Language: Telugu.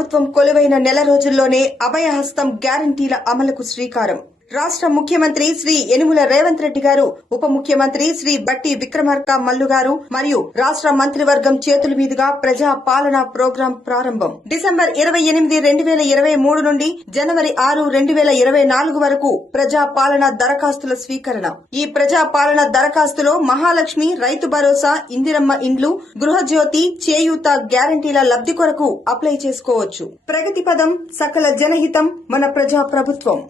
ప్రభుత్వం కొలువైన నెల రోజుల్లోనే అభయహస్తం గ్యారంటీల అమలుకు శ్రీకారం. రాష్ట్ర ముఖ్యమంత్రి శ్రీ యనుమల రేవంత్ రెడ్డి గారు, ఉప ముఖ్యమంత్రి శ్రీ బట్టి విక్రమార్క మల్లు గారు మరియు రాష్ట్ర మంత్రివర్గం చేతుల మీదుగా ప్రజా పాలన ప్రోగ్రాం ప్రారంభం. డిసెంబర్ 28, 2023 నుండి జనవరి 6, 2024 వరకు ప్రజా పాలన దరఖాస్తుల స్వీకరణ. ఈ ప్రజా పాలన దరఖాస్తులో మహాలక్ష్మి, రైతు భరోసా, ఇందిరమ్మ ఇండ్లు, గృహజ్యోతి, చేయూత గ్యారంటీల లబ్ది కొరకు అప్లై చేసుకోవచ్చు. ప్రగతి పదం, సకల జనహితం, మన ప్రజా ప్రభుత్వం.